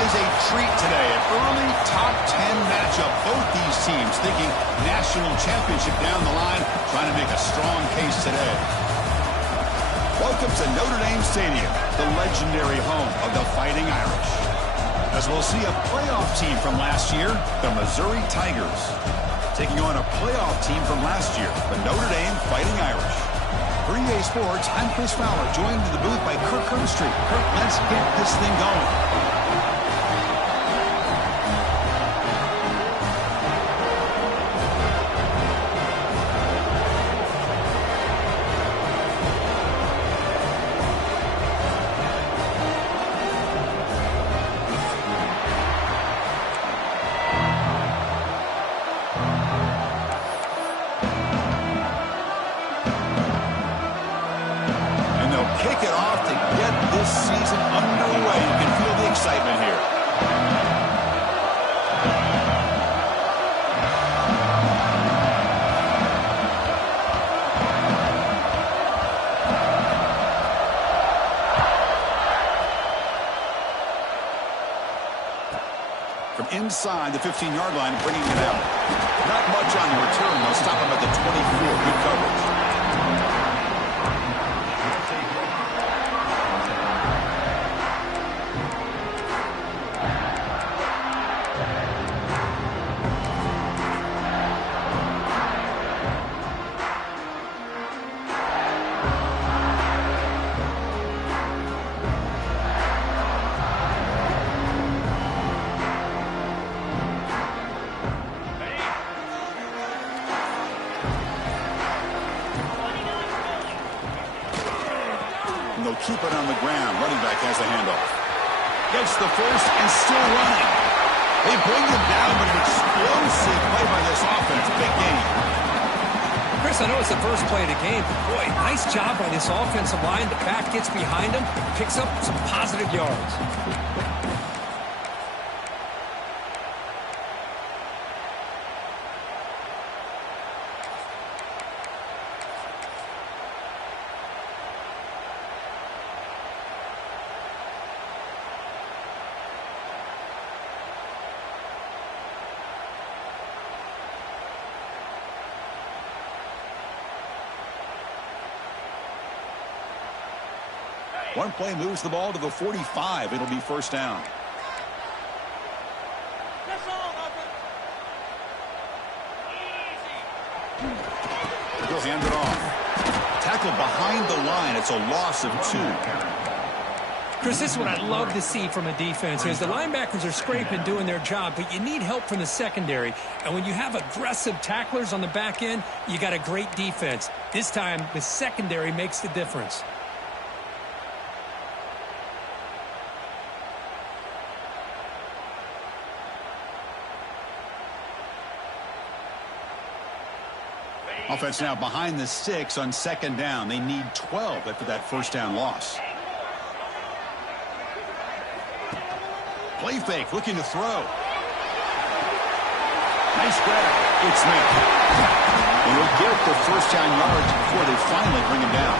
is a treat today. An early top 10 matchup. Both these teams thinking national championship down the line, trying to make a strong case today. Welcome to Notre Dame Stadium, the legendary home of the Fighting Irish. As we'll see a playoff team from last year, the Missouri Tigers, taking on a playoff team from last year, the Notre Dame Fighting Irish. For EA Sports, I'm Chris Fowler, joined in the booth by Kirk Herbstreit. Kirk, let's get this thing going. Kick it off to get this season underway. You can feel the excitement here. From inside the 15-yard line, bringing it out. Not much on the return. They'll stop him at the 24. Good coverage. They'll keep it on the ground. Running back has the handoff. Gets the first and still running. They bring him down, but an explosive play by this offense. Big game. Chris, I know it's the first play of the game, but boy, nice job by this offensive line. The back gets behind him, picks up some positive yards. One play moves the ball to the 45. It'll be first down. He'll hand it off. Tackled behind the line. It's a loss of 2. Chris, this is what I love to see from a defense is the linebackers are scraping, doing their job, but you need help from the secondary. And when you have aggressive tacklers on the back end, you got a great defense. This time, the secondary makes the difference. Offense now behind the 6 on second down. They need 12 after that first down loss. Play fake, looking to throw. Nice grab. It's Smith. And he'll get the first down yards before they finally bring him down.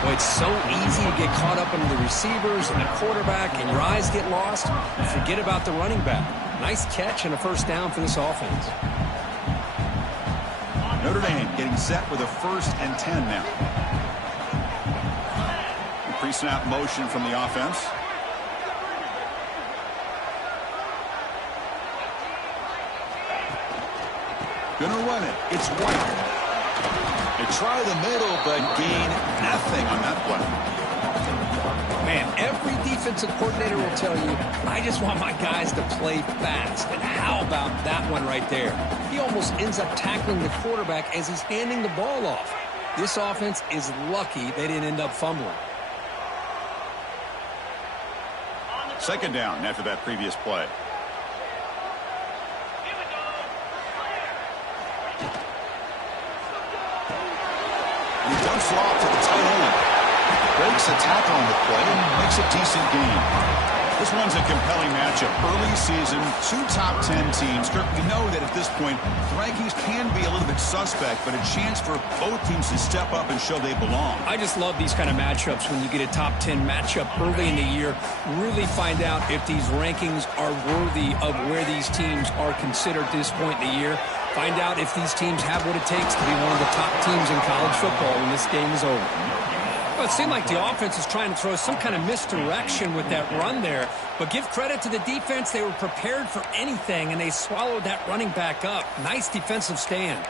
Well, it's so easy to get caught up into the receivers and the quarterback, and your eyes get lost. You forget about the running back. Nice catch and a first down for this offense. Notre Dame getting set with a 1st and 10 now. Pre-snap motion from the offense. Gonna run it. It's White. They try the middle, but gain nothing on that play. Man, every defensive coordinator will tell you, I just want my guys to play fast. And how about that one right there? He almost ends up tackling the quarterback as he's handing the ball off. This offense is lucky they didn't end up fumbling. Second down after that previous play. And he dumps it off to the tight end. Breaks a tackle on the play and makes a decent gain. This one's a compelling matchup. Early season, two top 10 teams. Kirk, we know that at this point, the rankings can be a little bit suspect, but a chance for both teams to step up and show they belong. I just love these kind of matchups when you get a top 10 matchup early in the year. Really find out if these rankings are worthy of where these teams are considered at this point in the year. Find out if these teams have what it takes to be one of the top teams in college football when this game is over. Well, it seemed like the offense is trying to throw some kind of misdirection with that run there. But give credit to the defense. They were prepared for anything, and they swallowed that running back up. Nice defensive stand.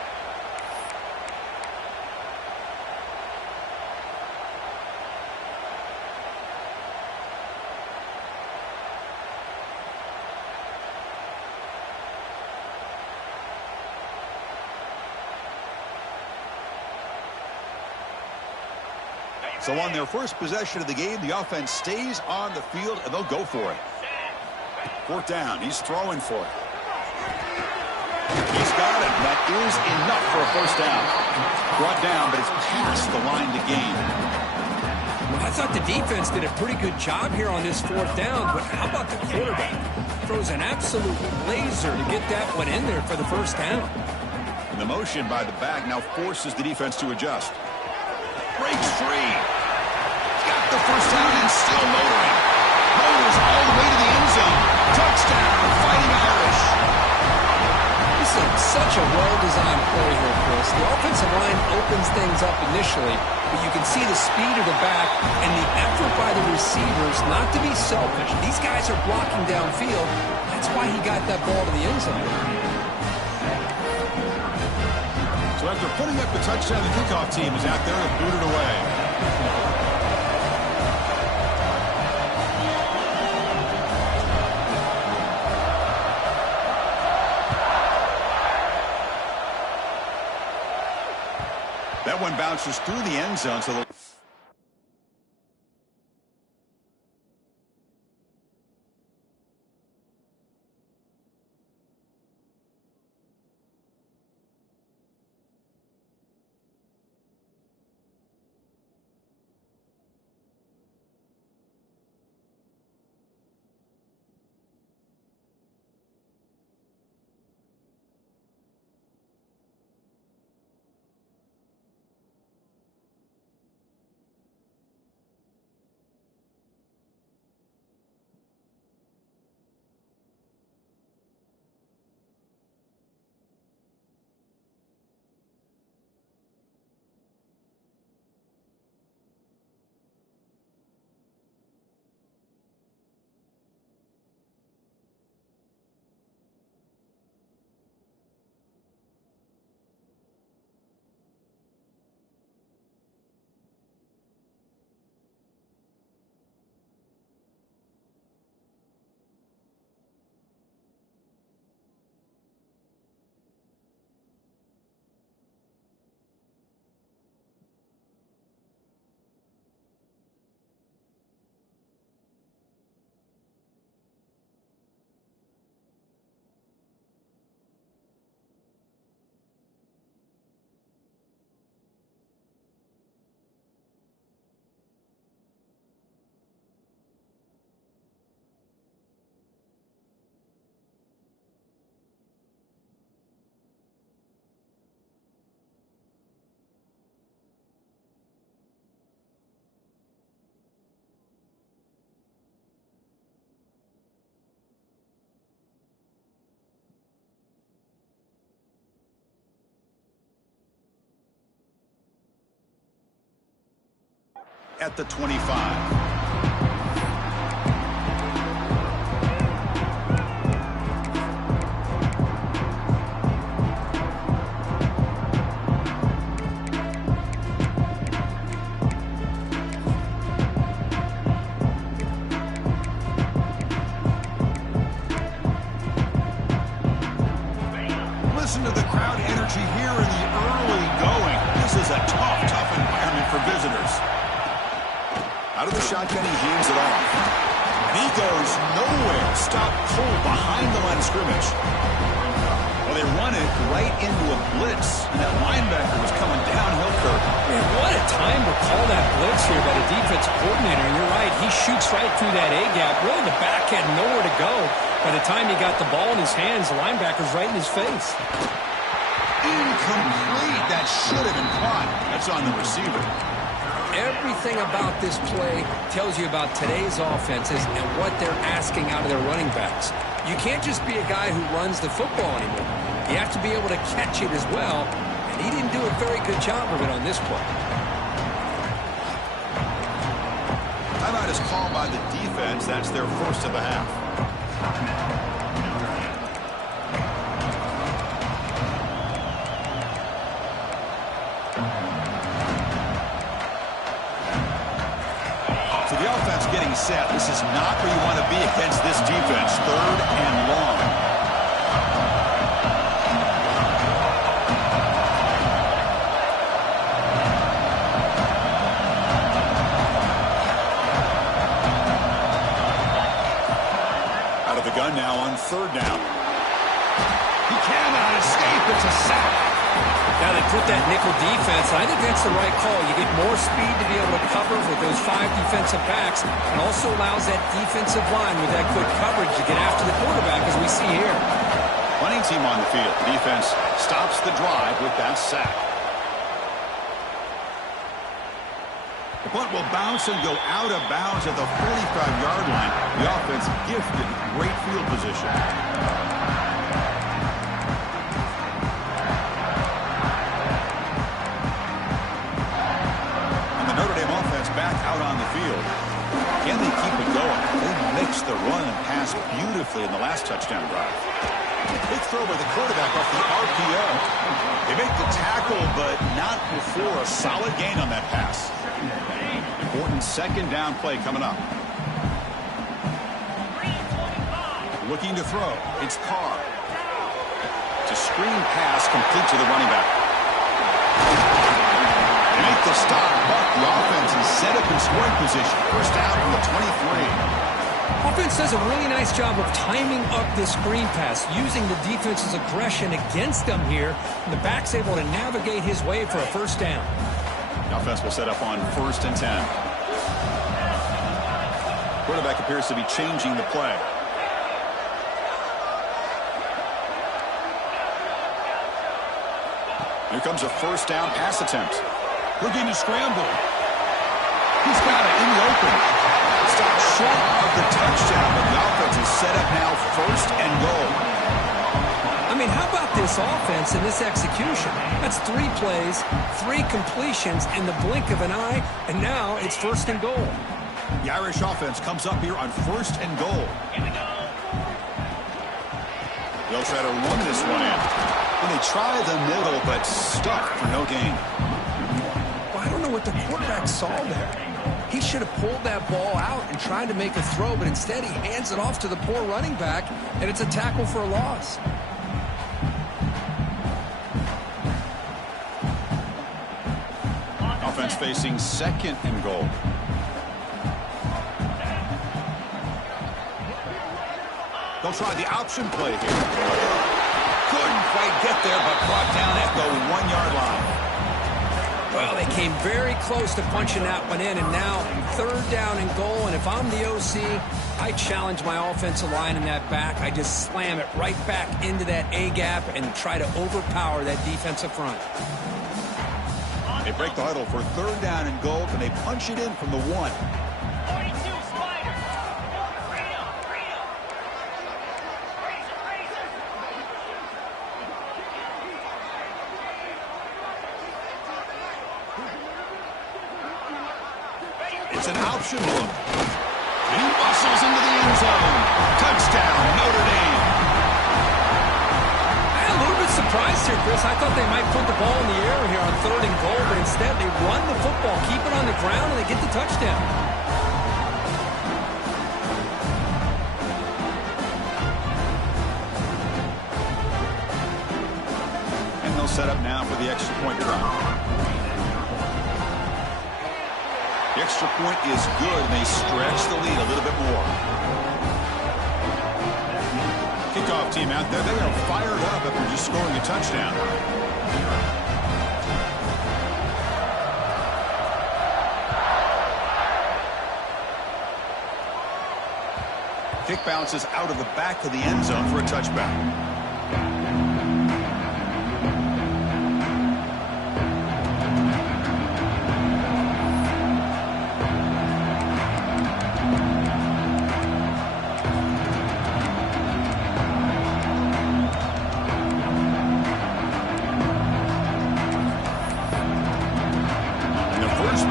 So on their first possession of the game, the offense stays on the field, and they'll go for it. Fourth down. He's throwing for it. He's got it. That is enough for a first down. Brought down, but it's past the line to gain. Well, I thought the defense did a pretty good job here on this fourth down, but how about the quarterback? Throws an absolute laser to get that one in there for the first down. And the motion by the back now forces the defense to adjust. Breaks free. Got the first down and still motoring. Motors all the way to the end zone. Touchdown, Fighting Irish. This is such a well-designed play here, Chris. The offensive line opens things up initially, but you can see the speed of the back and the effort by the receivers not to be selfish. These guys are blocking downfield. That's why he got that ball to the end zone. So after putting up the touchdown, the kickoff team is out there to boot it away. That one bounces through the end zone, so at the 25. Listen to the crowd energy here in the early going. This is a tough environment for visitors. Out of the shotgun, he hands it off. And he goes nowhere. Stop cold behind the line of scrimmage. Well, they run it right into a blitz, and that linebacker was coming downhill curve. Man, what a time to call that blitz here by the defensive coordinator. And you're right, he shoots right through that A-gap. Really, the back had nowhere to go. By the time he got the ball in his hands, the linebacker's right in his face. Incomplete. That should have been caught. That's on the receiver. Everything about this play tells you about today's offenses and what they're asking out of their running backs. You can't just be a guy who runs the football anymore. You have to be able to catch it as well, and he didn't do a very good job of it on this play. Timeout is called by the defense. That's their first of the half. So the offense getting set. This is not where you want to be against this defense. 3rd and long. Out of the gun now on 3rd down. He cannot escape. It's a sack. Now they put that nickel defense, and I think that's the right call. You get more speed to be able to cover with those 5 defensive backs, and also allows that defensive line with that good coverage to get after the quarterback, as we see here. Punting team on the field. The defense stops the drive with that sack. The punt will bounce and go out of bounds at the 45-yard line. The offense gifted great field position. Back out on the field. Can they keep it going? They mixed the run and pass beautifully in the last touchdown drive. Big throw by the quarterback off the RPO. They make the tackle, but not before a solid gain on that pass. Important 2nd down play coming up. Looking to throw. It's Carr. It's a screen pass complete to the running back. Make the stop, but the offense is set up in scoring position. 1st down from the 23. Offense does a really nice job of timing up this screen pass, using the defense's aggression against them here, and the back's able to navigate his way for a 1st down. The offense will set up on 1st and 10. Quarterback appears to be changing the play. Here comes a 1st down pass attempt. Looking to scramble. He's got it in the open. Stopped short of the touchdown, but the offense is set up now 1st and goal. I mean, how about this offense and this execution? That's 3 plays, 3 completions in the blink of an eye, and now it's 1st and goal. The Irish offense comes up here on 1st and goal. Here we go. They'll try to run this one in. And they try the middle, but stuck for no gain. I don't know what the quarterback saw there. He should have pulled that ball out and tried to make a throw, but instead he hands it off to the poor running back, and it's a tackle for a loss. Offense facing 2nd and goal. They'll try the option play here. Couldn't quite get there, but brought down at the 1-yard line. Well, they came very close to punching that one in, and now 3rd down and goal. And if I'm the OC, I challenge my offensive line in that back. I just slam it right back into that A-gap and try to overpower that defensive front. They break the huddle for 3rd down and goal. Can they punch it in from the 1? 42 Spider. It's an option look. And he bustles into the end zone. Touchdown, Notre Dame. I'm a little bit surprised here, Chris. I thought they might put the ball in the air here on 3rd and goal, but instead they run the football, keep it on the ground, and they get the touchdown. And they'll set up now for the extra point try. The extra point is good, and they stretch the lead a little bit more. Kick kickoff team out there, they are fired up after just scoring a touchdown. Kick bounces out of the back of the end zone for a touchback.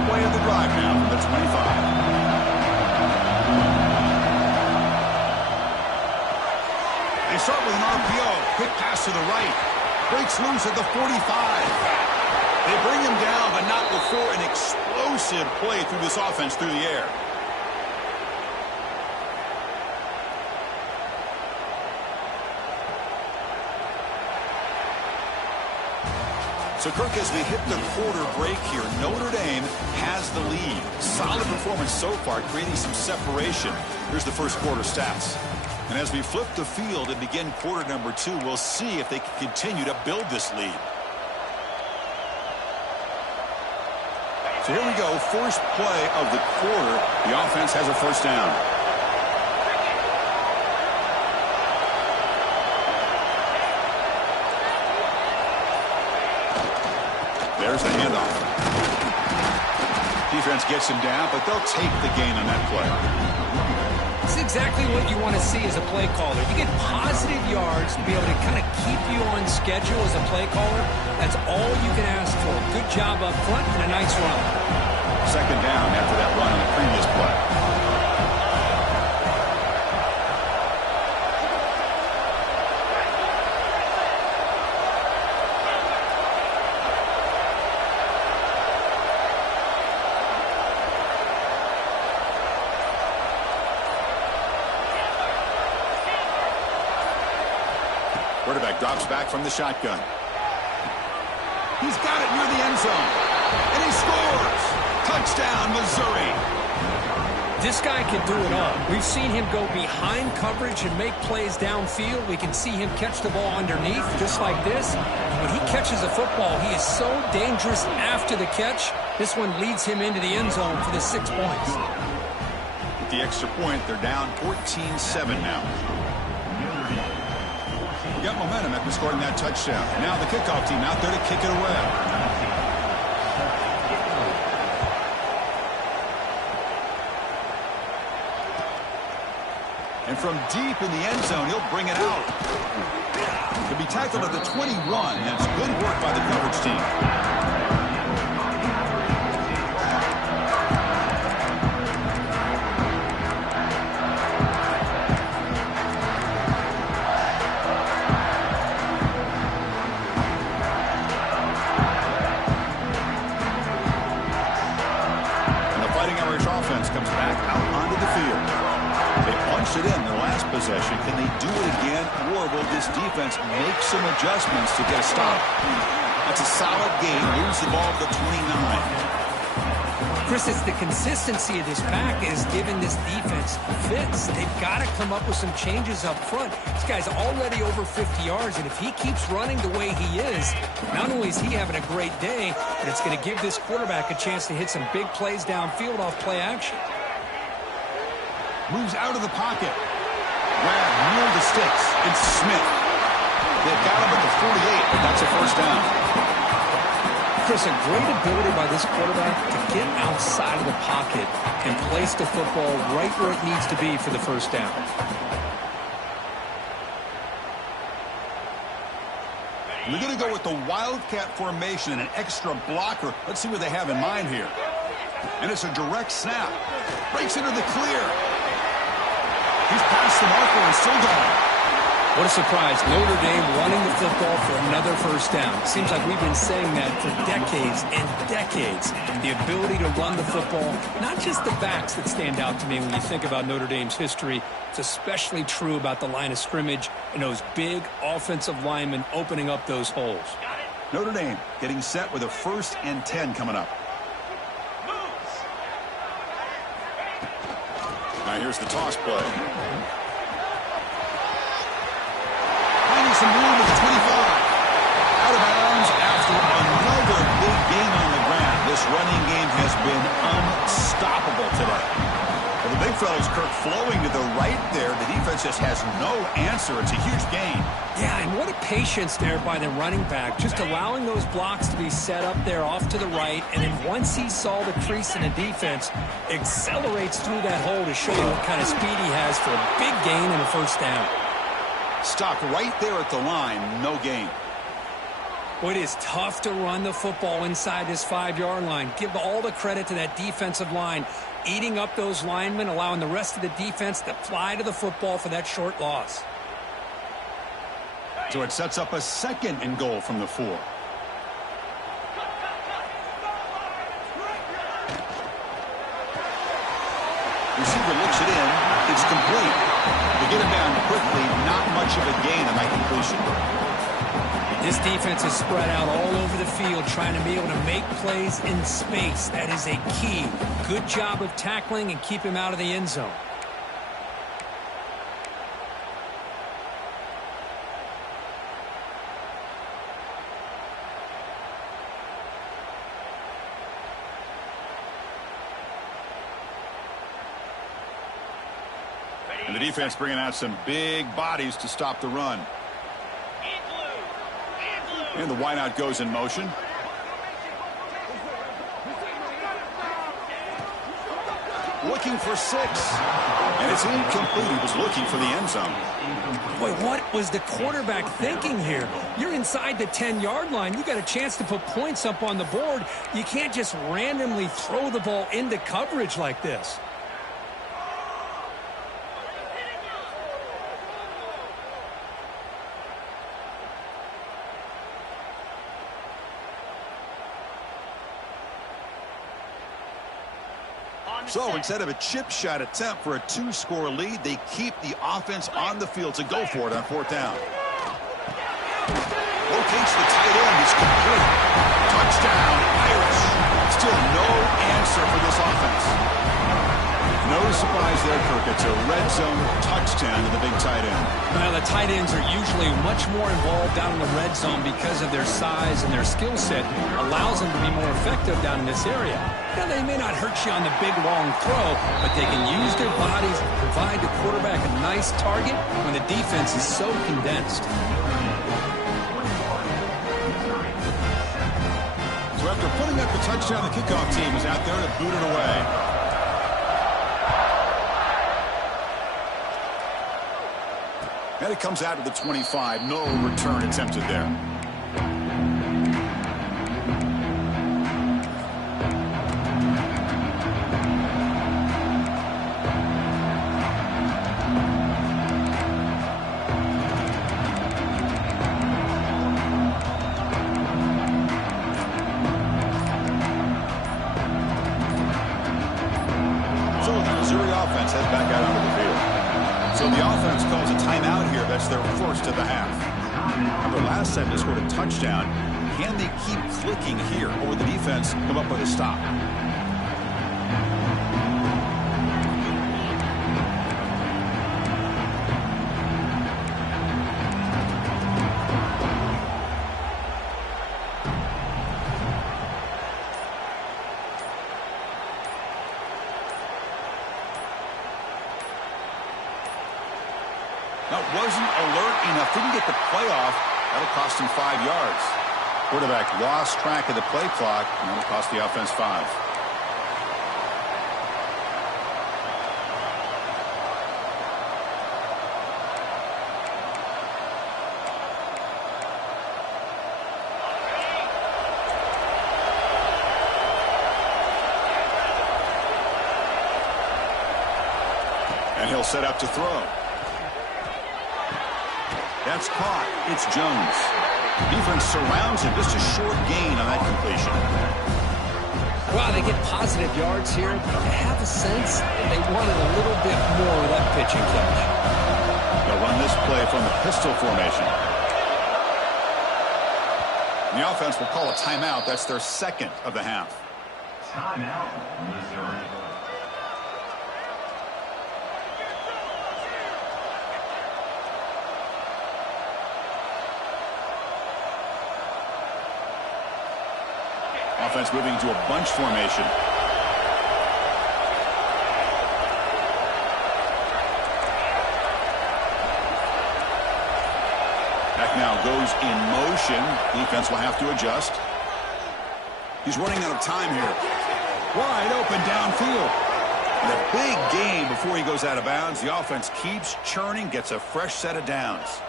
Play of the drive now from the 25. They start with an RPO. Quick pass to the right. Breaks loose at the 45. They bring him down, but not before an explosive play through this offense through the air. So, Kirk, as we hit the quarter break here, Notre Dame has the lead. Solid performance so far, creating some separation. Here's the first quarter stats. And as we flip the field and begin quarter number 2, we'll see if they can continue to build this lead. So here we go, first play of the quarter. The offense has a first down. There's the handoff. Defense gets him down, but they'll take the gain on that play. It's exactly what you want to see as a play caller. You get positive yards to be able to kind of keep you on schedule as a play caller. That's all you can ask for. Good job up front and a nice run. Second down after that run on the previous play. Quarterback drops back from the shotgun. He's got it near the end zone. And he scores! Touchdown, Missouri! This guy can do it all. We've seen him go behind coverage and make plays downfield. We can see him catch the ball underneath, just like this. When he catches a football, he is so dangerous after the catch. This one leads him into the end zone for the 6 points. With the extra point, they're down 14-7 now. Got momentum after scoring that touchdown. Now the kickoff team out there to kick it away. And from deep in the end zone, he'll bring it out. He'll be tackled at the 21. That's good work by the coverage team. Comes back out onto the field. They punched it in their last possession. Can they do it again, or will this defense make some adjustments to get a stop? That's a solid game. Lose the ball to the 29. Chris, it's the consistency of this back is giving this defense fits. They've got to come up with some changes up front. This guy's already over 50 yards, and if he keeps running the way he is, not only is he having a great day, but it's going to give this quarterback a chance to hit some big plays downfield off play action. Moves out of the pocket. Grab near the sticks. It's Smith. They've got him at the 48, but that's a first down. Chris, a great ability by this quarterback to get outside of the pocket and place the football right where it needs to be for the first down. We're going to go with the Wildcat formation and an extra blocker. Let's see what they have in mind here. And it's a direct snap. Breaks into the clear. He's past the marker and still going. What a surprise. Notre Dame running the football for another first down. Seems like we've been saying that for decades and decades. The ability to run the football, not just the backs that stand out to me when you think about Notre Dame's history. It's especially true about the line of scrimmage and those big offensive linemen opening up those holes. Notre Dame getting set with a 1st and 10 coming up. Now here's the toss play. some room at the 25. Out of bounds after another big gain on the ground. This running game has been unstoppable today. Well, the big fella's, Kirk, flowing to the right there. The defense just has no answer. It's a huge gain. Yeah, and what a patience there by the running back, just allowing those blocks to be set up there off to the right, and then once he saw the crease in the defense, accelerates through that hole to show you what kind of speed he has for a big gain and a first down. Stopped right there at the line, no gain. Well, it is tough to run the football inside this 5-yard line. Give all the credit to that defensive line, eating up those linemen, allowing the rest of the defense to fly to the football for that short loss. So it sets up a 2nd and goal from the 4. Receiver looks it in. It's complete. They get it down quickly. Not much of a gain on that completion. This defense is spread out all over the field, trying to be able to make plays in space. That is a key. Good job of tackling and keep him out of the end zone. And the defense bringing out some big bodies to stop the run. And the wideout goes in motion. Looking for 6. And it's incomplete. He was looking for the end zone. Boy, what was the quarterback thinking here? You're inside the 10-yard line. You got a chance to put points up on the board. You can't just randomly throw the ball into coverage like this. So instead of a chip shot attempt for a 2-score lead, they keep the offense on the field to go for it on 4th down. Rotates the tight end. It's complete. Touchdown, Irish. Still no answer for this offense. No surprise there, Kirk. It's a red zone touchdown to the big tight end. Well, the tight ends are usually much more involved down in the red zone because of their size and their skill set. Allows them to be more effective down in this area. Now, they may not hurt you on the big, long throw, but they can use their bodies to provide the quarterback a nice target when the defense is so condensed. So after putting up the touchdown, the kickoff team is out there to boot it away. And it comes out to the 25. No return attempted there. So the Missouri offense heads back out onto the field. So the offense calls a timeout here. That's their first of the half. Remember, last time they scored a touchdown. Can they keep clicking here, or will the defense come up with a stop? That wasn't alert enough. Didn't get the play off. That'll cost him 5 yards. Quarterback lost track of the play clock, and that'll cost the offense 5. And he'll set up to throw. That's caught. It's Jones. Defense surrounds him. Just a short gain on that completion. Well, they get positive yards here, but I have a sense they wanted a little bit more of that pitching catch. They'll run this play from the pistol formation. The offense will call a timeout. That's their 2nd of the half. Timeout, Missouri. Offense moving to a bunch formation. Back now goes in motion. Defense will have to adjust. He's running out of time here. Wide open downfield. And a big gain before he goes out of bounds. The offense keeps churning, gets a fresh set of downs.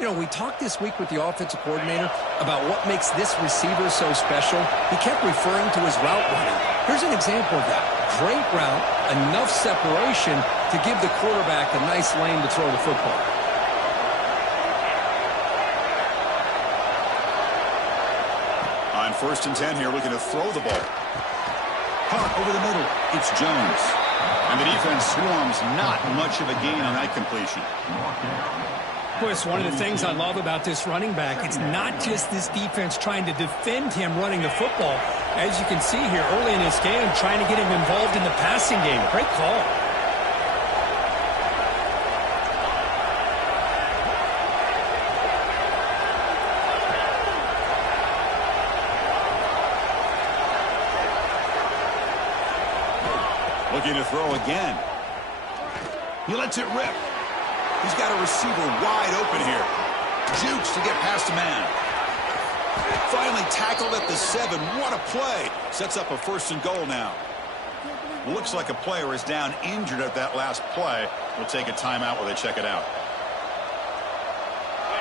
You know, we talked this week with the offensive coordinator about what makes this receiver so special. He kept referring to his route running. Here's an example of that. Great route, enough separation to give the quarterback a nice lane to throw the football. On 1st and 10 here, looking to throw the ball. Caught over the middle. It's Jones. And the defense swarms, not much of a gain on that completion. Boy, it's one of the things I love about this running back. It's not just this defense trying to defend him running the football. As you can see here early in this game, trying to get him involved in the passing game. Great call. Looking to throw again. He lets it rip. He's got a receiver wide open here. Jukes to get past a man. Finally tackled at the 7. What a play. Sets up a 1st and goal now. Looks like a player is down injured at that last play. We'll take a timeout while they check it out.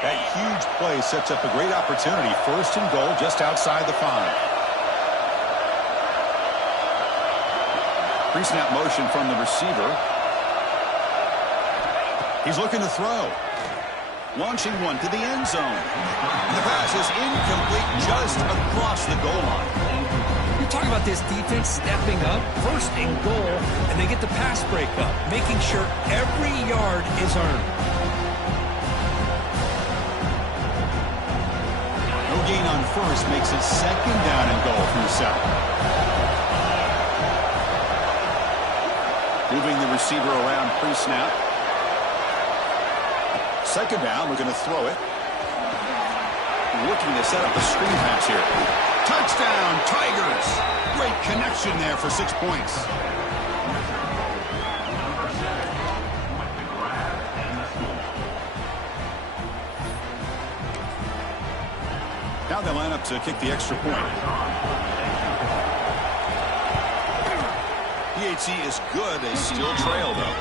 That huge play sets up a great opportunity. 1st and goal just outside the 5. Pre-snap motion from the receiver. He's looking to throw. Launching one to the end zone. And the pass is incomplete just across the goal line. You're talking about this defense stepping up, 1st and goal, and they get the pass breakup, making sure every yard is earned. No gain on 1st makes it 2nd down and goal from the 7. Moving the receiver around pre-snap. 2nd down, we're going to throw it. Looking to set up a screen pass here. Touchdown, Tigers! Great connection there for 6 points. Now they line up to kick the extra point. PHC is good. They still trail, though.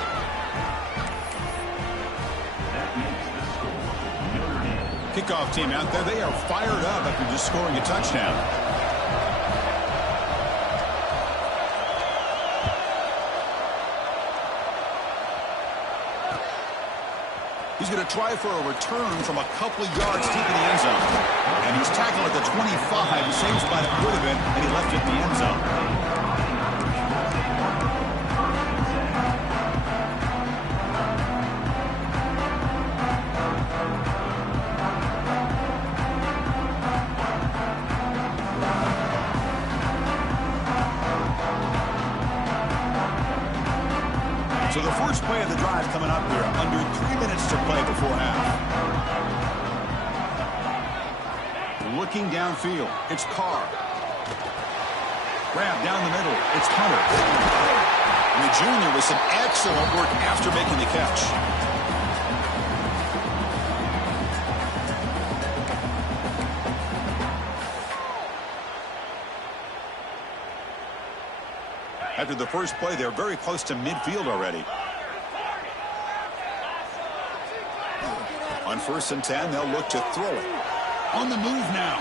Kickoff team out there. They are fired up after just scoring a touchdown. He's going to try for a return from a couple of yards deep in the end zone. And he's tackled at the 25, the same spot it would have been, and he left it in the end zone. So the first play of the drive coming up here. Under 3 minutes to play before half. Looking downfield. It's Carr. Grab down the middle. It's Hunter. And the junior with some excellent work after making the catch. After the first play, they're very close to midfield already. On 1st and 10, they'll look to throw it. On the move now.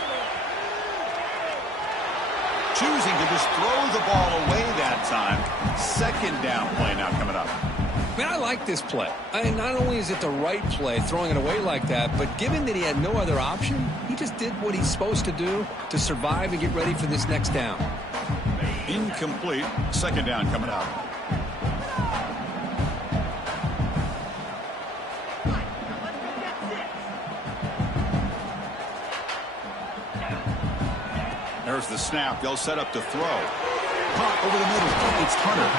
Choosing to just throw the ball away that time. 2nd down play now coming up. Man, I like this play. Not only is it the right play, throwing it away like that, but given that he had no other option, he just did what he's supposed to do to survive and get ready for this next down. Incomplete. 2nd down coming up. There's the snap. They'll set up to throw. Caught over the middle. It's Hunter.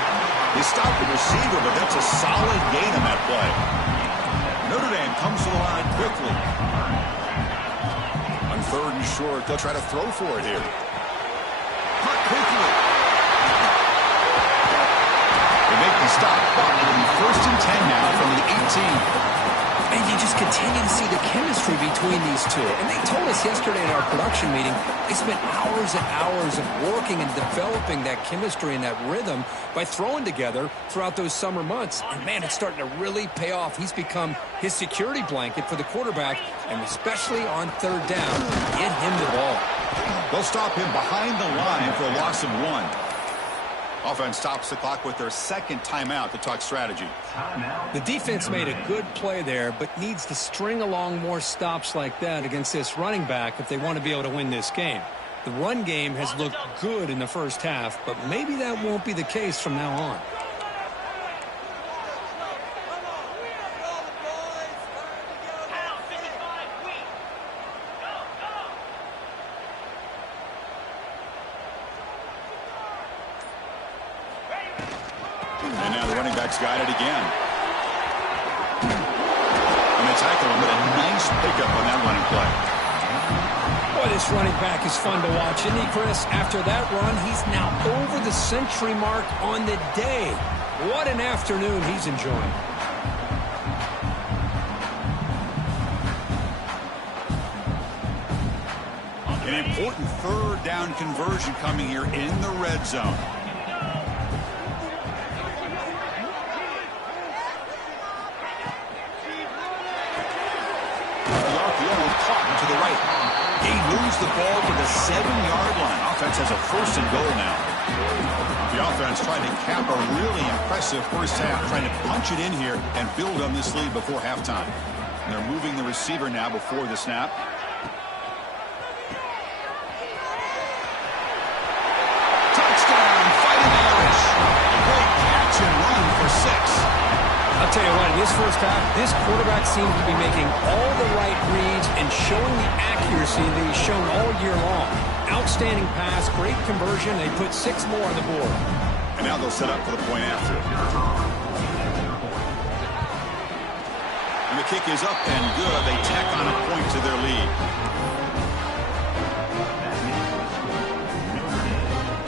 They stop the receiver, but that's a solid gain on that play. Notre Dame comes to the line quickly. On 3rd and short, they'll try to throw for it here. quickly. They make the stop, but it'll be 1st and 10 now from the 18. And you just continue to see the chemistry between these two. And they told us yesterday in our production meeting, they spent hours and hours of working and developing that chemistry and that rhythm by throwing together throughout those summer months. And, man, it's starting to really pay off. He's become his security blanket for the quarterback, and especially on 3rd down, get him the ball. They'll stop him behind the line for a loss of 1. Offense stops the clock with their 2nd timeout to talk strategy. The defense made a good play there, but needs to string along more stops like that against this running back if they want to be able to win this game. The run game has looked good in the first half, but maybe that won't be the case from now on. And now the running back's got it again. And they tackle him with a nice pickup on that running play. Boy, this running back is fun to watch, isn't he, Chris? After that run, he's now over the century mark on the day. What an afternoon he's enjoying. An important 3rd down conversion coming here in the red zone. To the right. He moves the ball to the 7-yard line. Offense has a 1st and goal now. The offense trying to cap a really impressive first half, trying to punch it in here and build on this lead before halftime. And they're moving the receiver now before the snap. Touchdown, Fighting Irish. A great catch and run for 6. I'll tell you what, in this first half, this quarterback seems to be making all the right reads and showing the accuracy that he's shown all year long. Outstanding pass, great conversion. They put 6 more on the board. And now they'll set up for the point after. And the kick is up and good. They tack on a point to their lead.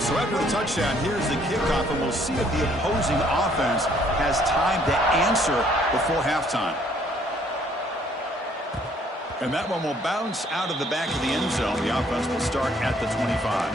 So after the touchdown, here's the kickoff, and we'll see if the opposing offense has time to answer before halftime. And that one will bounce out of the back of the end zone. The offense will start at the 25.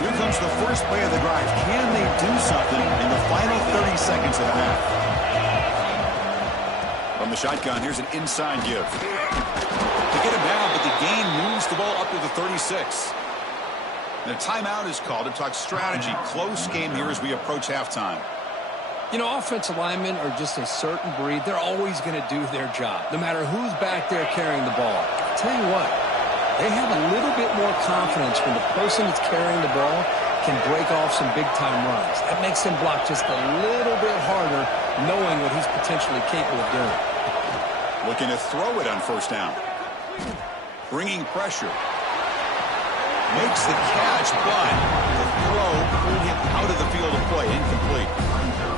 Here comes the first play of the drive. Can they do something in the final 30 seconds of the half? From the shotgun, here's an inside give. They get him down, but the gain moves the ball up to the 36. And a timeout is called to talk strategy. Close game here as we approach halftime. You know, offensive linemen are just a certain breed. They're always going to do their job, no matter who's back there carrying the ball. I'll tell you what, they have a little bit more confidence when the person that's carrying the ball can break off some big-time runs. That makes them block just a little bit harder, knowing what he's potentially capable of doing. Looking to throw it on 1st down. Bringing pressure. Makes the catch, but the throw pulled him out of the field of play. Incomplete.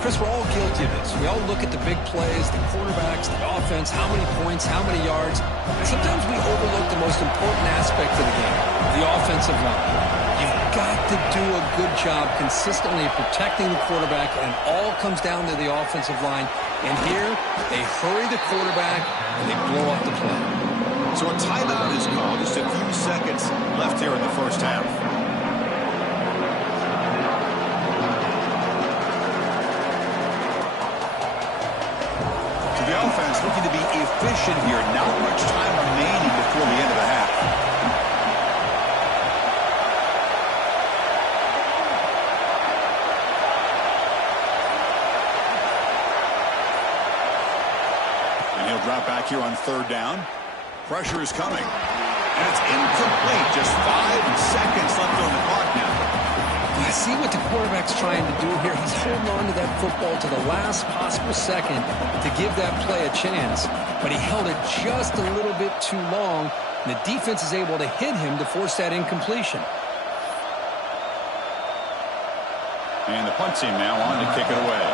Chris, we're all guilty of this. We all look at the big plays, the quarterbacks, the offense, how many points, how many yards. Sometimes we overlook the most important aspect of the game, the offensive line. You've got to do a good job consistently protecting the quarterback, and it all comes down to the offensive line. And here, they hurry the quarterback, and they blow up the play. So a timeout is called. Just a few seconds left here in the first half. So the offense looking to be efficient here. Not much time remaining before the end of the half. And he'll drop back here on 3rd down. Pressure is coming. And it's incomplete. Just 5 seconds left on the clock now. I see what the quarterback's trying to do here. He's holding on to that football to the last possible second to give that play a chance. But he held it just a little bit too long, and the defense is able to hit him to force that incompletion. And the punt team now on to kick it away.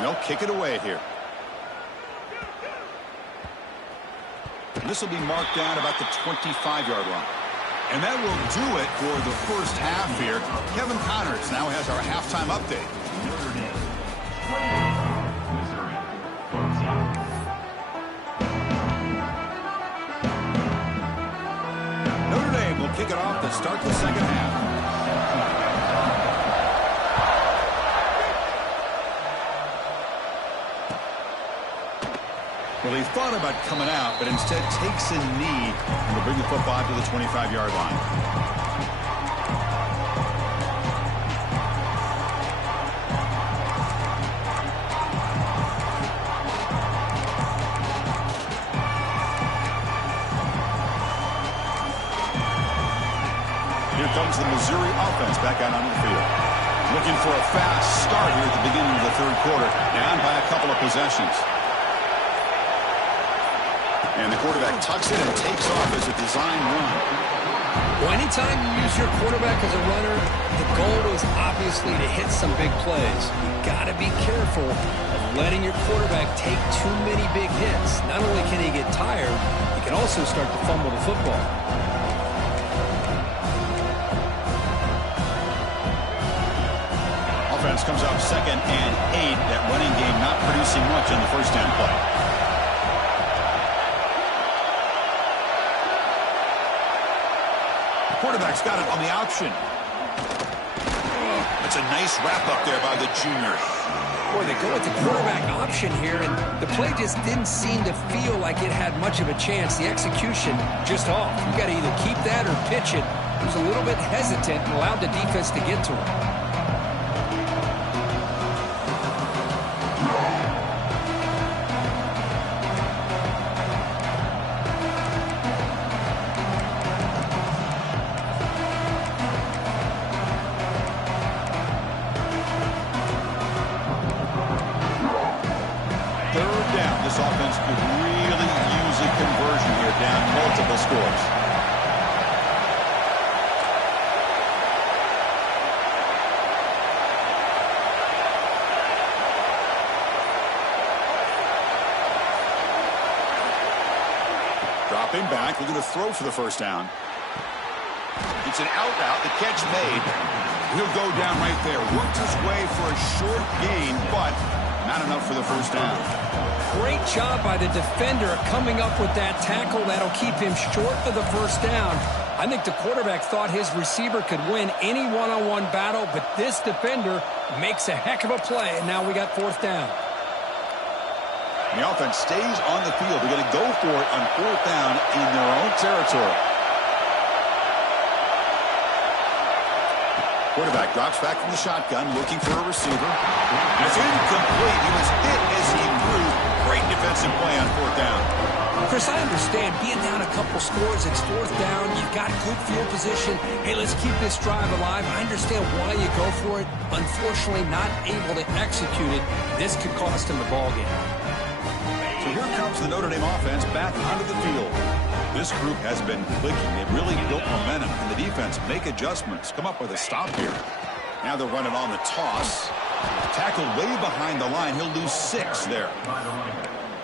They'll kick it away here. This will be marked down about the 25-yard line. And that will do it for the first half here. Kevin Connors now has our halftime update. Notre Dame will kick it off to start the second half. Well, he thought about coming out, but instead takes a knee and will bring the football to the 25-yard line. Here comes the Missouri offense back out onto the field. Looking for a fast start here at the beginning of the third quarter, down by a couple of possessions. And the quarterback tucks it and takes off as a design run. Well, anytime you use your quarterback as a runner, the goal is obviously to hit some big plays. You got to be careful of letting your quarterback take too many big hits. Not only can he get tired, he can also start to fumble the football. Offense comes up 2nd and 8. That running game not producing much on the first down play. Quarterback's got it on the option. That's a nice wrap up there by the junior. Boy, they go with the quarterback option here, and the play just didn't seem to feel like it had much of a chance. The execution just off. You got to either keep that or pitch it. He was a little bit hesitant and allowed the defense to get to him. This offense could really use a conversion here, down multiple scores. Dropping back, looking to throw for the first down. It's an out route, the catch made. He'll go down right there. Worked his way for a short gain, but not enough for the first down. Great job by the defender coming up with that tackle that'll keep him short of the first down. I think the quarterback thought his receiver could win any one-on-one battle, but this defender makes a heck of a play, and now we got fourth down. The offense stays on the field. They're going to go for it on fourth down in their own territory. Quarterback drops back from the shotgun, looking for a receiver. It's incomplete. He was hit as he threw. Great defensive play on fourth down. Chris, I understand being down a couple scores, it's fourth down, you've got good field position. Hey, let's keep this drive alive. I understand why you go for it. Unfortunately, not able to execute it. This could cost him the ball game. So here comes the Notre Dame offense back onto the field. This group has been clicking. They've really built momentum, and the defense make adjustments. Come up with a stop here. Now they're running on the toss. Tackled way behind the line. He'll lose 6 there.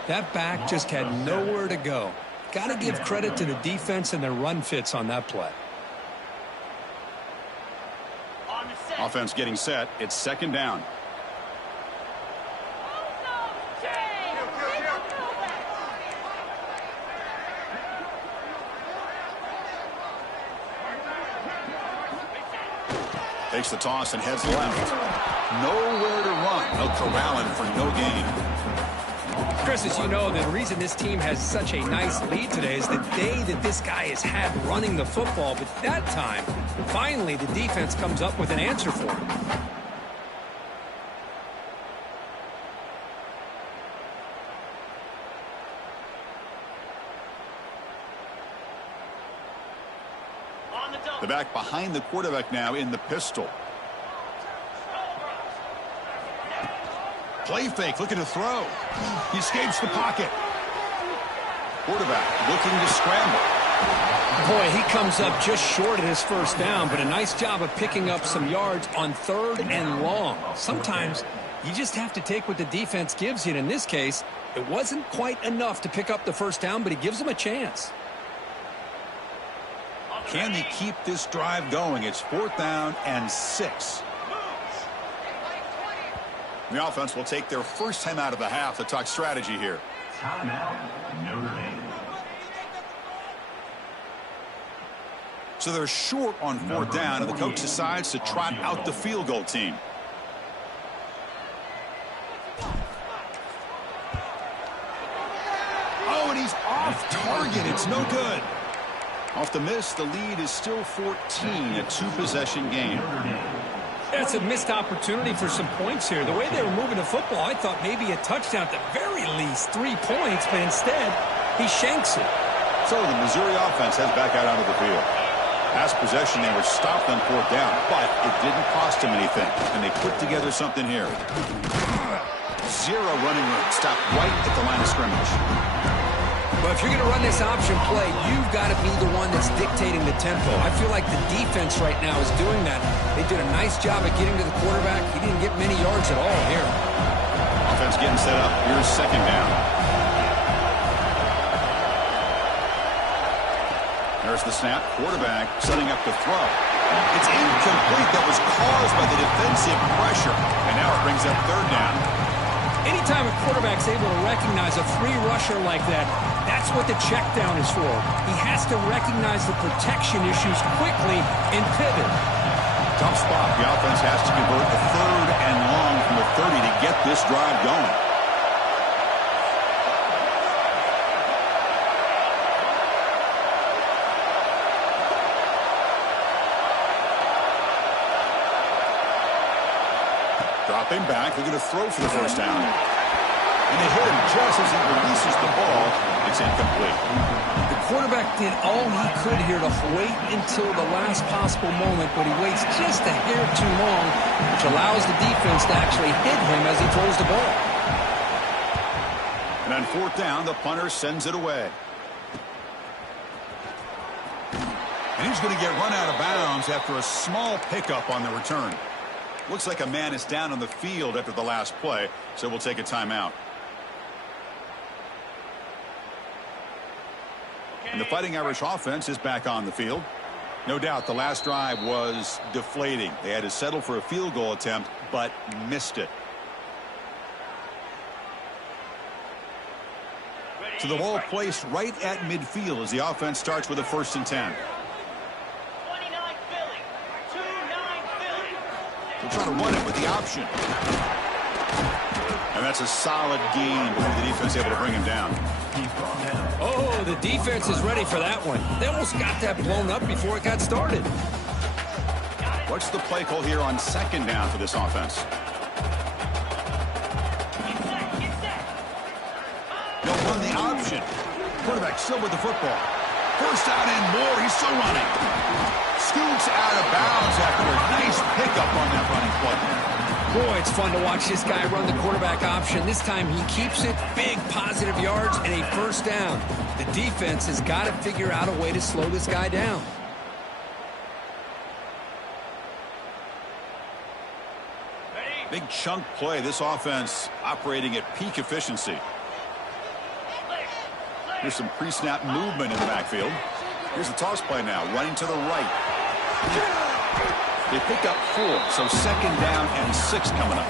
That back just had nowhere to go. Got to give credit to the defense and their run fits on that play. Offense getting set. It's second down. Takes the toss and heads left. Nowhere to run. They'll corral him for no gain. Chris, as you know, the reason this team has such a nice lead today is the day that this guy has had running the football. But that time, finally, the defense comes up with an answer for him. The back behind the quarterback now in the pistol. Play fake, looking to throw. He escapes the pocket. quarterback looking to scramble. Boy, he comes up just short of his first down, but a nice job of picking up some yards on 3rd and long. Sometimes you just have to take what the defense gives you, and in this case, it wasn't quite enough to pick up the first down, but he gives them a chance. Can they keep this drive going? It's 4th down and 6. The offense will take their first time out of the half to talk strategy here. Timeout, Notre Dame. So they're short on 4th down, and the coach decides to trot out the field goal team. Oh, and he's off target. It's no good. Off the miss, the lead is still 14, a 2-possession game. That's a missed opportunity for some points here. The way they were moving the football, I thought maybe a touchdown at the very least, 3 points, but instead, he shanks it. So the Missouri offense heads back out onto the field. Past possession, they were stopped on 4th down, but it didn't cost them anything, and they put together something here. 0 running room, stopped right at the line of scrimmage. But if you're going to run this option play, you've got to be the one that's dictating the tempo. I feel like the defense right now is doing that. They did a nice job of getting to the quarterback. He didn't get many yards at all here. Offense getting set up. Here's 2nd down. There's the snap. Quarterback setting up to throw. It's incomplete. That was caused by the defensive pressure. And now it brings up 3rd down. Anytime a quarterback's able to recognize a free rusher like that, that's what the check down is for. He has to recognize the protection issues quickly and pivot. Tough spot. The offense has to convert a 3rd and long from the 30 to get this drive going. Dropping back, they're going to throw for the first down. And they hit him just as he releases the ball. It's incomplete. The quarterback did all he could here to wait until the last possible moment, but he waits just a hair too long, which allows the defense to actually hit him as he throws the ball. And on 4th down, the punter sends it away. And he's going to get run out of bounds after a small pickup on the return. Looks like a man is down on the field after the last play, so we'll take a timeout. And the Fighting Irish offense is back on the field. No doubt the last drive was deflating. They had to settle for a field goal attempt, but missed it. So the ball placed right at midfield as the offense starts with a 1st and 10. They'll try to run it with the option. And that's a solid gain before the defense able to bring him down. Oh, the defense is ready for that one. They almost got that blown up before it got started. What's the play call here on 2nd down for this offense? They'll run the option. Quarterback still with the football. 1st down and more. He's still running. Scoots out of bounds after a nice pickup on that running play. Boy, it's fun to watch this guy run the quarterback option. This time he keeps it, big positive yards, and a 1st down. The defense has got to figure out a way to slow this guy down. Big chunk play. This offense operating at peak efficiency. Here's some pre-snap movement in the backfield. Here's the toss play now, running to the right. They pick up 4, so 2nd down and 6 coming up.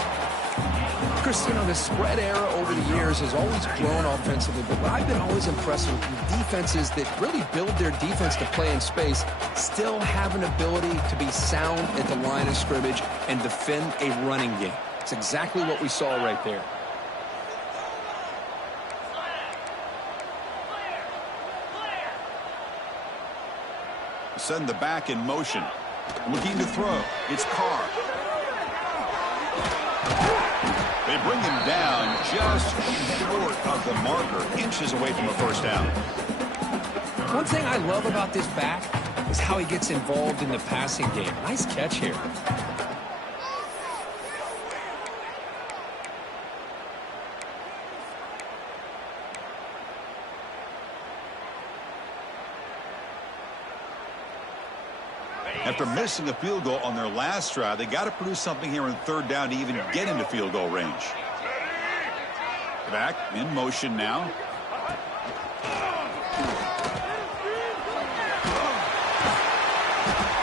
Chris, you know, the spread era over the years has always grown offensively, but I've been always impressed with defenses that really build their defense to play in space, still have an ability to be sound at the line of scrimmage and defend a running game. It's exactly what we saw right there. Send the back in motion. Looking to throw. It's Carr. They bring him down just short of the marker, inches away from a 1st down. One thing I love about this back is how he gets involved in the passing game. Nice catch here. After missing a field goal on their last drive, they got to produce something here in third down to even get into field goal range. Back in motion now.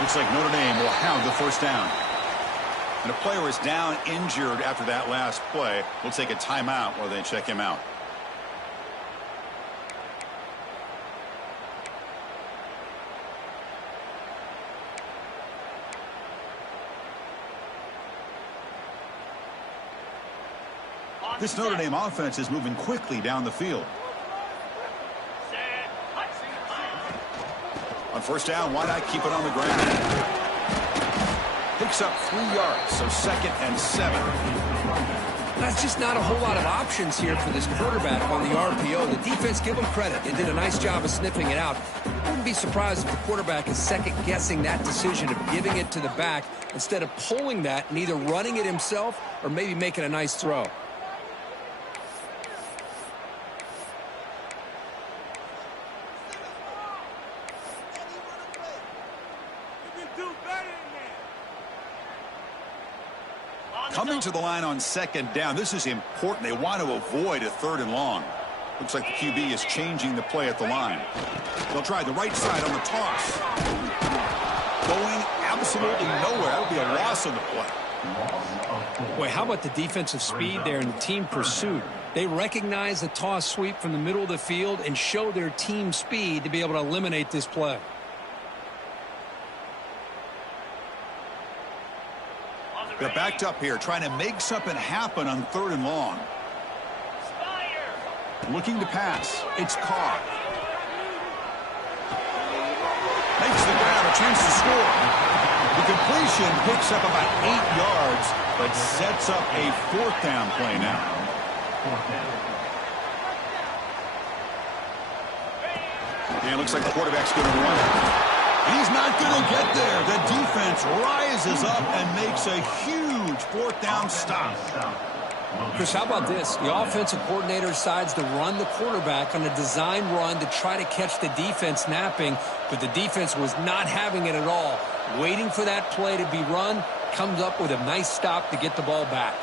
Looks like Notre Dame will have the first down. And a player is down injured after that last play. We'll take a timeout while they check him out. This Notre Dame offense is moving quickly down the field. On first down, why not keep it on the ground? Picks up 3 yards, so 2nd and 7. That's just not a whole lot of options here for this quarterback on the RPO. The defense, give them credit. They did a nice job of sniffing it out. Wouldn't be surprised if the quarterback is second-guessing that decision of giving it to the back instead of pulling that and either running it himself or maybe making a nice throw. Coming to the line on 2nd down. This is important. They want to avoid a 3rd and long. Looks like the QB is changing the play at the line. They'll try the right side on the toss. Going absolutely nowhere. That would be a loss on the play. Boy, how about the defensive speed there and the team pursuit? They recognize the toss sweep from the middle of the field and show their team speed to be able to eliminate this play. They're backed up here, trying to make something happen on 3rd and long. Looking to pass. It's Carr. Makes the grab, a chance to score. The completion picks up about 8 yards, but sets up a 4th down play now. And it looks like the quarterback's going to run it. He's not going to get there. The defense rises up and makes a huge 4th down stop. Chris, how about this? The offensive coordinator decides to run the quarterback on a design run to try to catch the defense napping, but the defense was not having it at all. Waiting for that play to be run, comes up with a nice stop to get the ball back.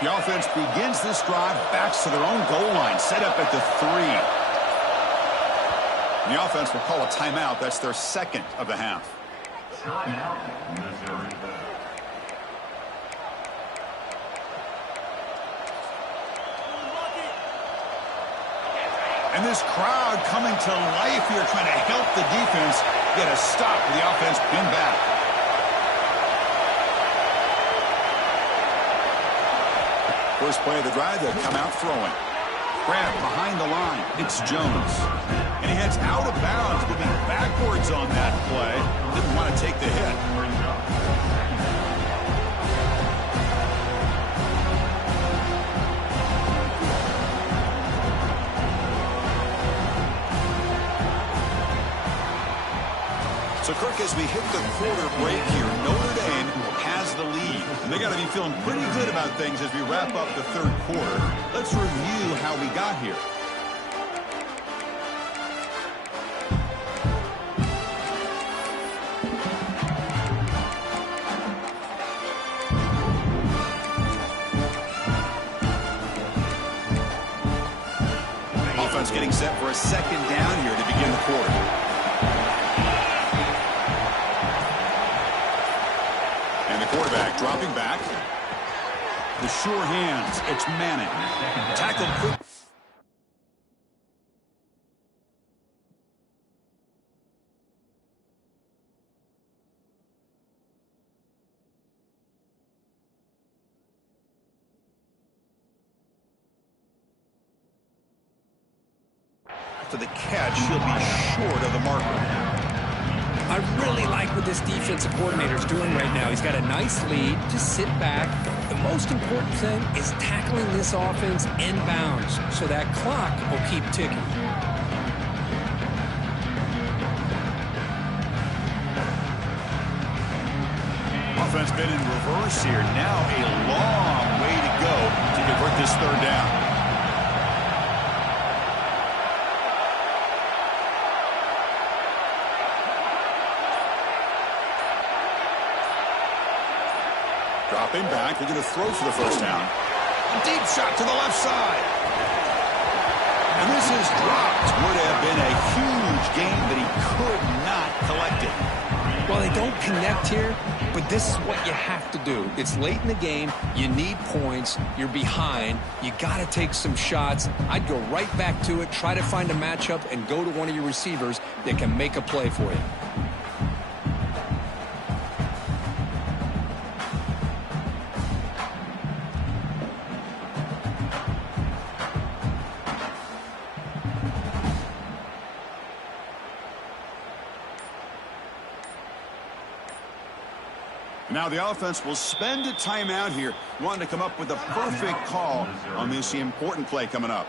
The offense begins this drive, backs to their own goal line, set up at the 3. The offense will call a timeout. That's their 2nd of the half. Timeout, Missouri. And this crowd coming to life here, trying to help the defense get a stop with the offense pinned back. First play of the drive, they'll come out throwing. Grab behind the line. It's Jones. And he heads out of bounds, moving backwards on that play. Didn't want to take the hit. So, Kirk, as we hit the quarter break here, Notre Dame has the lead. They got to be feeling pretty good about things as we wrap up the 3rd quarter. Let's review how we got here. Offense getting set for a 2nd down here to begin the quarter. Quarterback dropping back. The sure hands. It's Manning. Tackled quick. After the catch, he'll be short of the marker. I really like what this defensive coordinator is doing right now. He's got a nice lead. Just sit back. The most important thing is tackling this offense inbounds so that clock will keep ticking. Offense been in reverse here. Now a long way to go to convert this 3rd down. Dropping back, they're going to throw for the first down. A deep shot to the left side. And this is dropped. Would have been a huge gain, but he could not collect it. Well, they don't connect here, but this is what you have to do. It's late in the game. You need points. You're behind. You got to take some shots. I'd go right back to it, try to find a matchup, and go to one of your receivers that can make a play for you. Now the offense will spend a timeout here, wanting to come up with a perfect call on this important play coming up.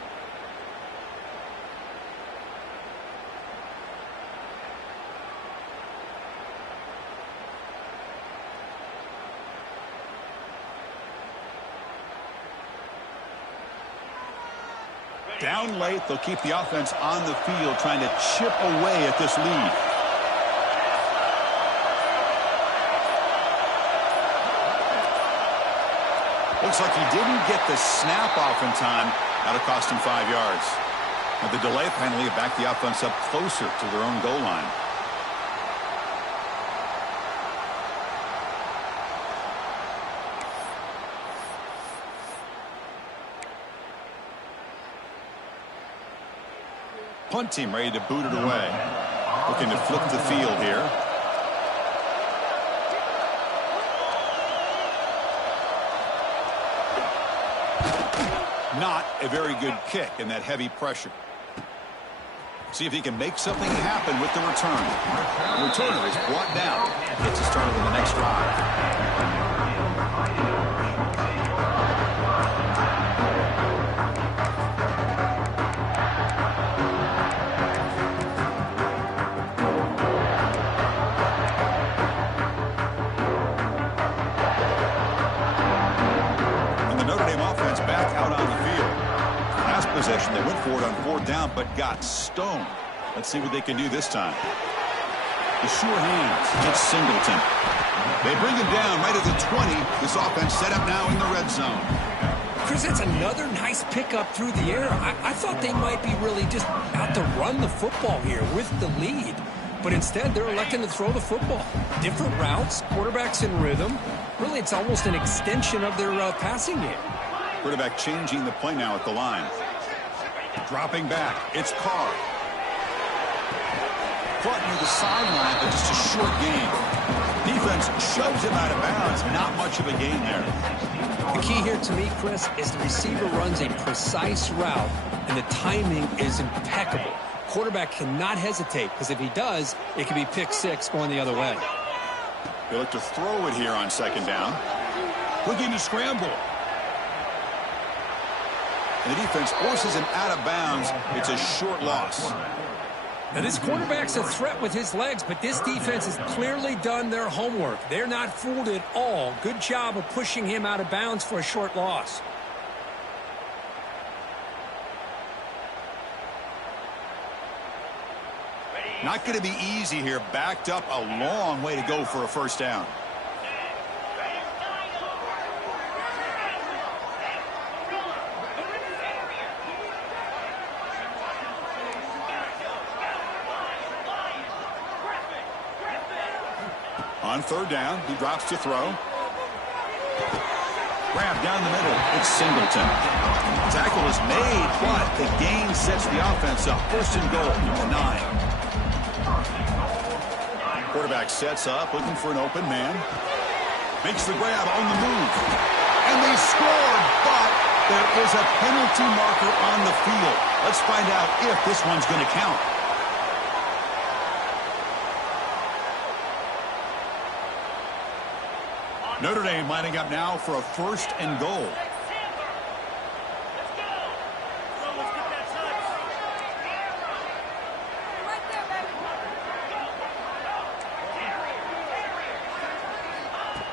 Down late, they'll keep the offense on the field, trying to chip away at this lead. Looks like he didn't get the snap off in time. That'll cost him 5 yards. Now the delay penalty backed the offense up closer to their own goal line. Punt team ready to boot it away. Looking to flip the field here. Not a very good kick in that heavy pressure. See if he can make something happen with the return. The returner is brought down. Gets us started on the next drive. Possession. They went for it on 4th down, but got stoned. Let's see what they can do this time. The sure hands. It's Singleton. They bring him down right at the 20. This offense set up now in the red zone. Chris, that's another nice pickup through the air. I thought they might be really just out to run the football here with the lead. But instead, they're electing to throw the football. Different routes, quarterbacks in rhythm. Really, it's almost an extension of their passing game. Quarterback changing the play now at the line. Dropping back, it's Carr. Caught near the sideline, but just a short gain. Defense shoves him out of bounds. Not much of a gain there. The key here to me, Chris, is the receiver runs a precise route, and the timing is impeccable. Quarterback cannot hesitate, because if he does, it could be pick six going the other way. They look to throw it here on 2nd down. Looking to scramble. And the defense forces him out of bounds. It's a short loss. Now, this quarterback's a threat with his legs, but this defense has clearly done their homework. They're not fooled at all. Good job of pushing him out of bounds for a short loss. Not going to be easy here. Backed up a long way to go for a 1st down. On 3rd down, he drops to throw. Grab down the middle. It's Singleton. Tackle is made, but the gain sets the offense up. 1st and goal from the 9. Quarterback sets up, looking for an open man. Makes the grab on the move. And they score, but there is a penalty marker on the field. Let's find out if this one's going to count. Notre Dame lining up now for a 1st and goal.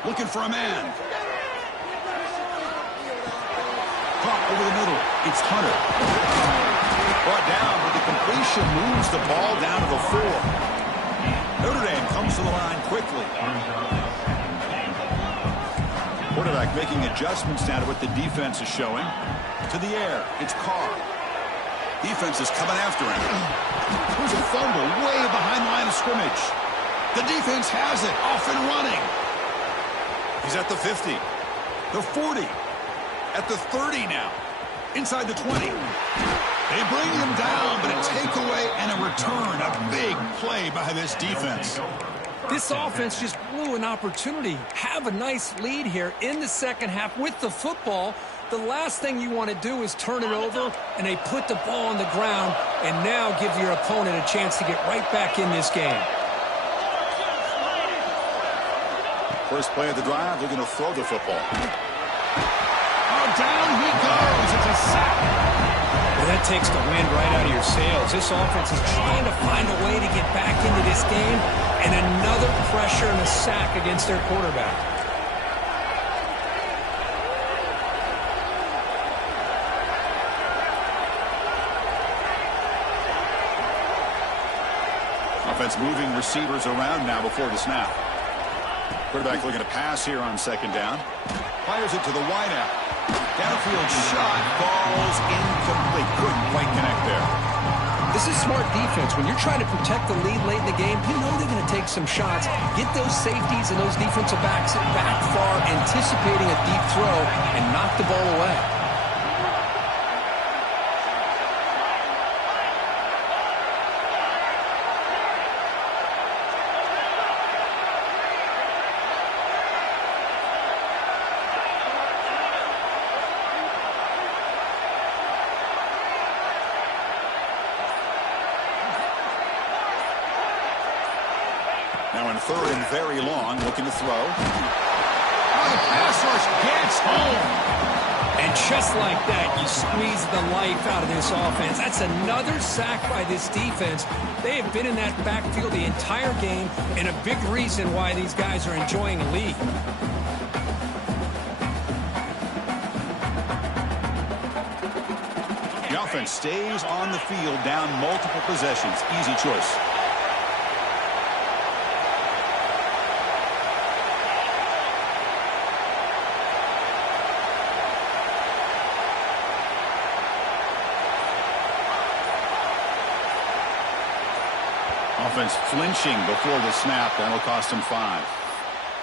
Looking for a man. Caught over the middle. It's Hunter. Brought down, but the completion moves the ball down to the 4. Notre Dame comes to the line quickly. Quarterback making adjustments now to what the defense is showing. To the air, it's Carr. Defense is coming after him. There's a fumble way behind the line of scrimmage. The defense has it, off and running. He's at the 50, the 40, at the 30 now, inside the 20. They bring him down, but a takeaway and a return, a big play by this defense. This offense just blew an opportunity. Have a nice lead here in the second half with the football. The last thing you want to do is turn it over, and they put the ball on the ground and now give your opponent a chance to get right back in this game. First play of the drive, they're going to throw the football. Oh, down he goes. It's a sack. Well, that takes the wind right out of your sails. This offense is trying to find a way to get back into this game, and another pressure and a sack against their quarterback. Offense moving receivers around now before the snap. Quarterback looking to pass here on second down. Fires it to the wideout. Downfield shot falls incomplete. Couldn't quite connect there. This is smart defense. When you're trying to protect the lead late in the game, you know they're going to take some shots. Get those safeties and those defensive backs back far, anticipating a deep throw, and knock the ball away. Now in third and very long, looking to throw. Oh, the pass rush gets home. And just like that, you squeeze the life out of this offense. That's another sack by this defense. They have been in that backfield the entire game, and a big reason why these guys are enjoying the lead. The offense stays on the field, down multiple possessions. Easy choice. Offense flinching before the snap. That'll cost him 5.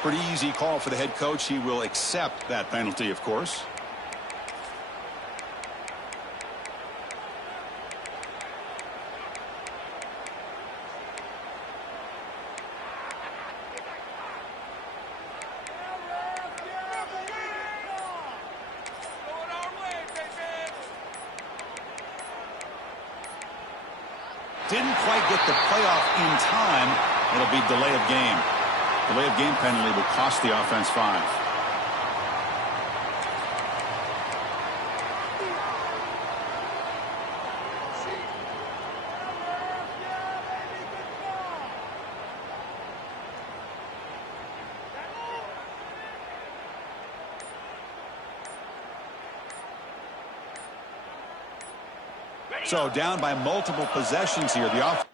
Pretty easy call for the head coach. He will accept that penalty, of course. Didn't quite get the playoff in time. It'll be delay of game. Delay of game penalty will cost the offense 5. So down by multiple possessions here. The offense